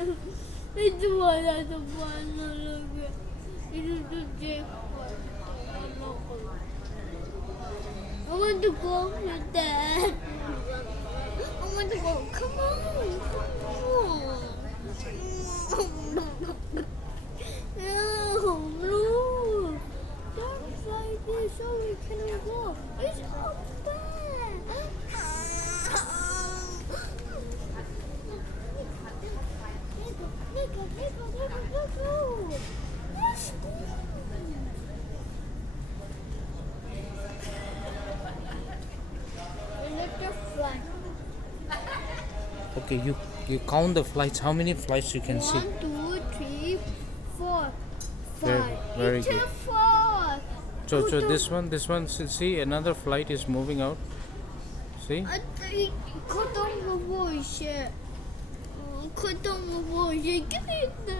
It's one of the one. It is the J one. I want to go with Dad. I want to go. Come on. No, no. Don't fight this so we can go. It's up there. Go. Let's go. Okay, you count the flights. How many flights you can see? 1, 2, 3, 4, 5. Very It's good. a 4. So this one. See, another flight is moving out. See? cut on the voice. Cut on the voice. Get it there.